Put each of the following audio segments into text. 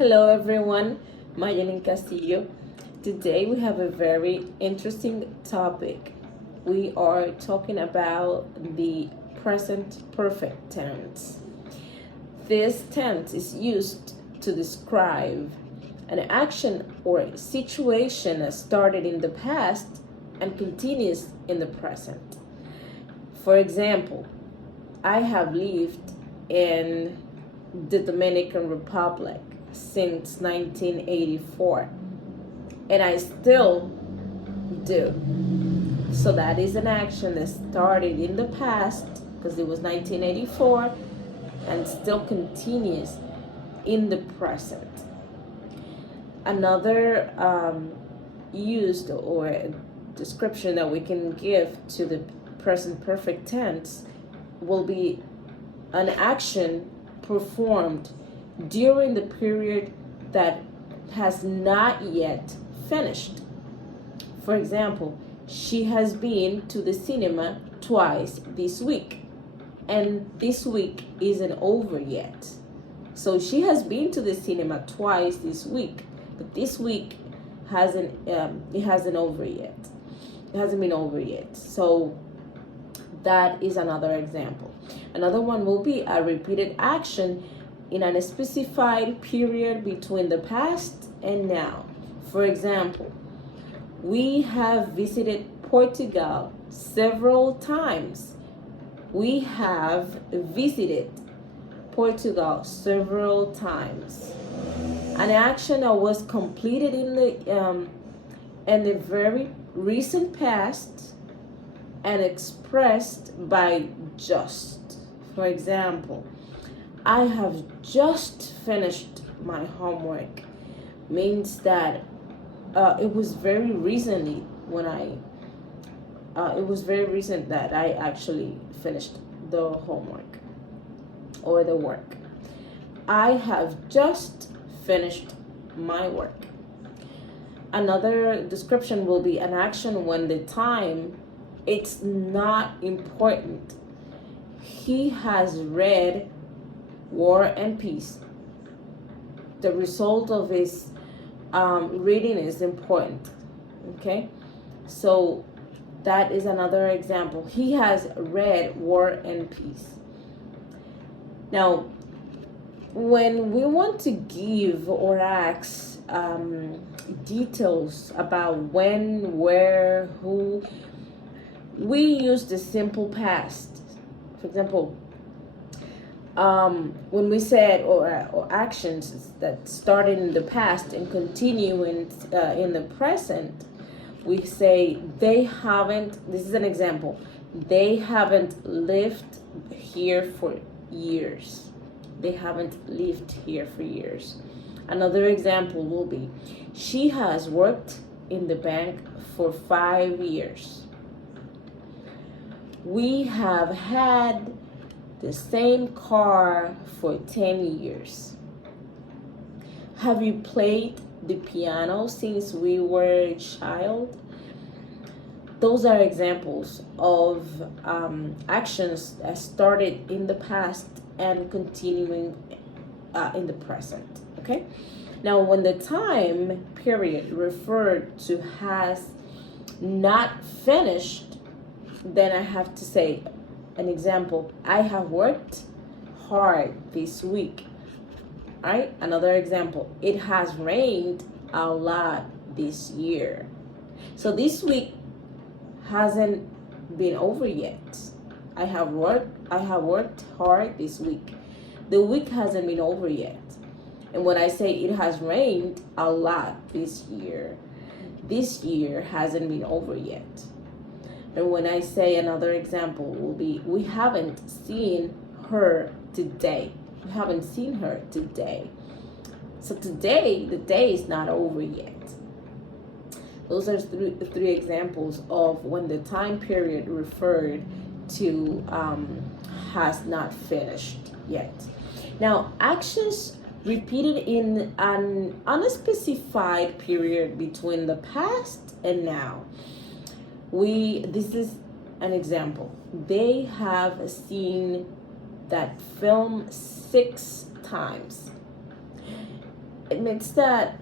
Hello everyone, Mayanin Castillo. Today we have a very interesting topic. We are talking about the present perfect tense. This tense is used to describe an action or situation that started in the past and continues in the present. For example, I have lived in the Dominican Republic since 1984, and I still do. So that is an action that started in the past because it was 1984 and still continues in the present. Another used or description that we can give to the present perfect tense will be an action performed during the period that has not yet finished. For example, she has been to the cinema twice this week, and this week isn't over yet. So she has been to the cinema twice this week, but this week hasn't over yet. It hasn't been over yet. So that is another example. Another one will be a repeated action in a specified period between the past and now. For example, we have visited Portugal several times. We have visited Portugal several times. An action that was completed in the very recent past and expressed by just. For example, I have just finished my homework means that it was very recently it was very recent that I actually finished the homework or the work. I have just finished my work. Another description will be an action when the time it's not important. He has read War and Peace. The result of his reading is important. Okay, so that is another example. He has read War and Peace. Now, when we want to give or ask details about when, where, who, we use the simple past. For example, when we said or actions that started in the past and continue in the present, we say they haven't. This is an example. They haven't lived here for years. They haven't lived here for years. Another example will be, she has worked in the bank for 5 years. We have had the same car for 10 years. Have you played the piano since we were a child? Those are examples of actions that started in the past and continuing in the present. Okay? Now, when the time period referred to has not finished, then I have to say an example. I have worked hard this week. All right, another example. It has rained a lot this year. So this week hasn't been over yet. I have worked hard this week. The week hasn't been over yet. And when I say it has rained a lot this year hasn't been over yet. And when I say another example will be, we haven't seen her today. We haven't seen her today. So today, the day is not over yet. Those are three examples of when the time period referred to has not finished yet. Now, actions repeated in an unspecified period between the past and now. This is an example. They have seen that film 6 times. it means that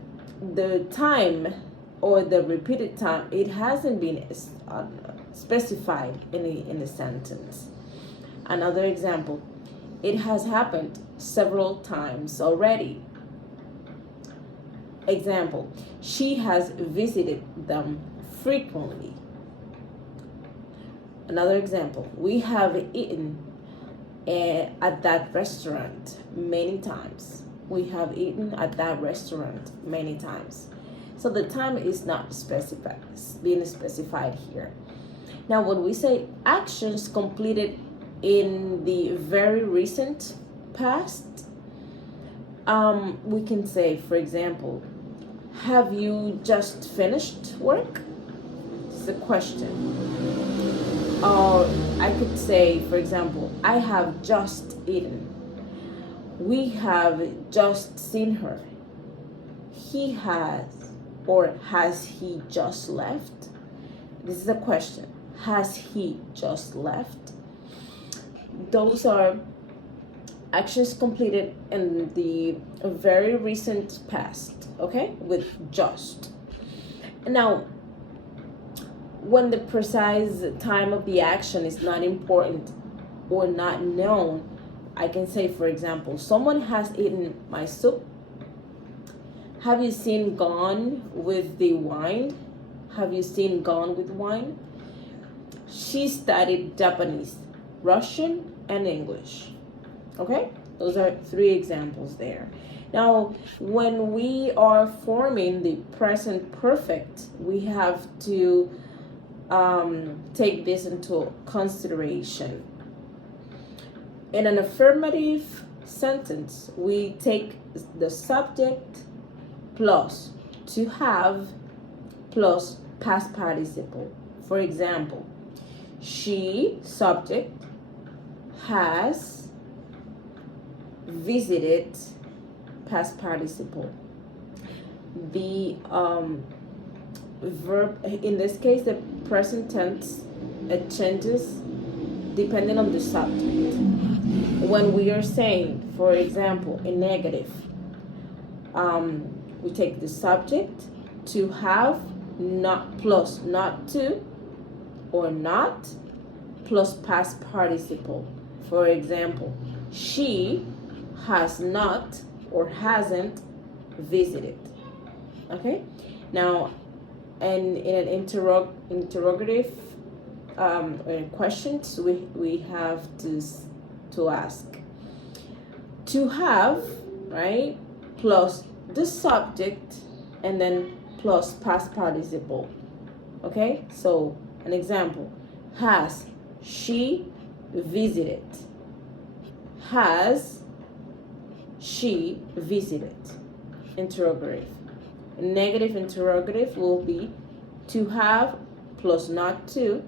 the time or the repeated time, it hasn't been specified in the sentence. Another example, it has happened several times already. Example, she has visited them frequently. Another example, we have eaten at that restaurant many times. We have eaten at that restaurant many times. So the time is not being specified here. Now, when we say actions completed in the very recent past, we can say, for example, have you just finished work? It's a question. Or I could say, for example, I have just eaten. We have just seen her. He has, or has he just left? This is a question. Has he just left? Those are actions completed in the very recent past, okay, with just. Now, when the precise time of the action is not important or not known, I can say, for example, someone has eaten my soup. Have you seen Gone with the Wine? Have you seen Gone with Wine? She studied Japanese, Russian, and English. Okay, those are 3 examples there. Now, when we are forming the present perfect, we have to take this into consideration. In an affirmative sentence, we take the subject plus to have plus past participle. For example, she, subject, has visited, past participle. The verb, in this case, the present tense, it changes depending on the subject. When we are saying, for example, a negative, we take the subject, to have, not plus not to, or not, plus past participle. For example, she has not or hasn't visited. Okay, now, and in an interrogative questions, we have to ask, to have, right, plus the subject and then plus past participle. Okay, so an example, has she visited? Has she visited? Interrogative. Negative interrogative will be to have plus not to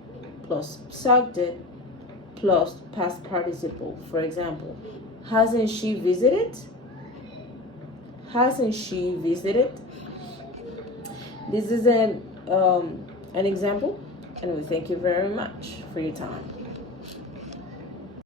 plus subject plus past participle. For example, hasn't she visited? Hasn't she visited? This is an example, and we thank you very much for your time.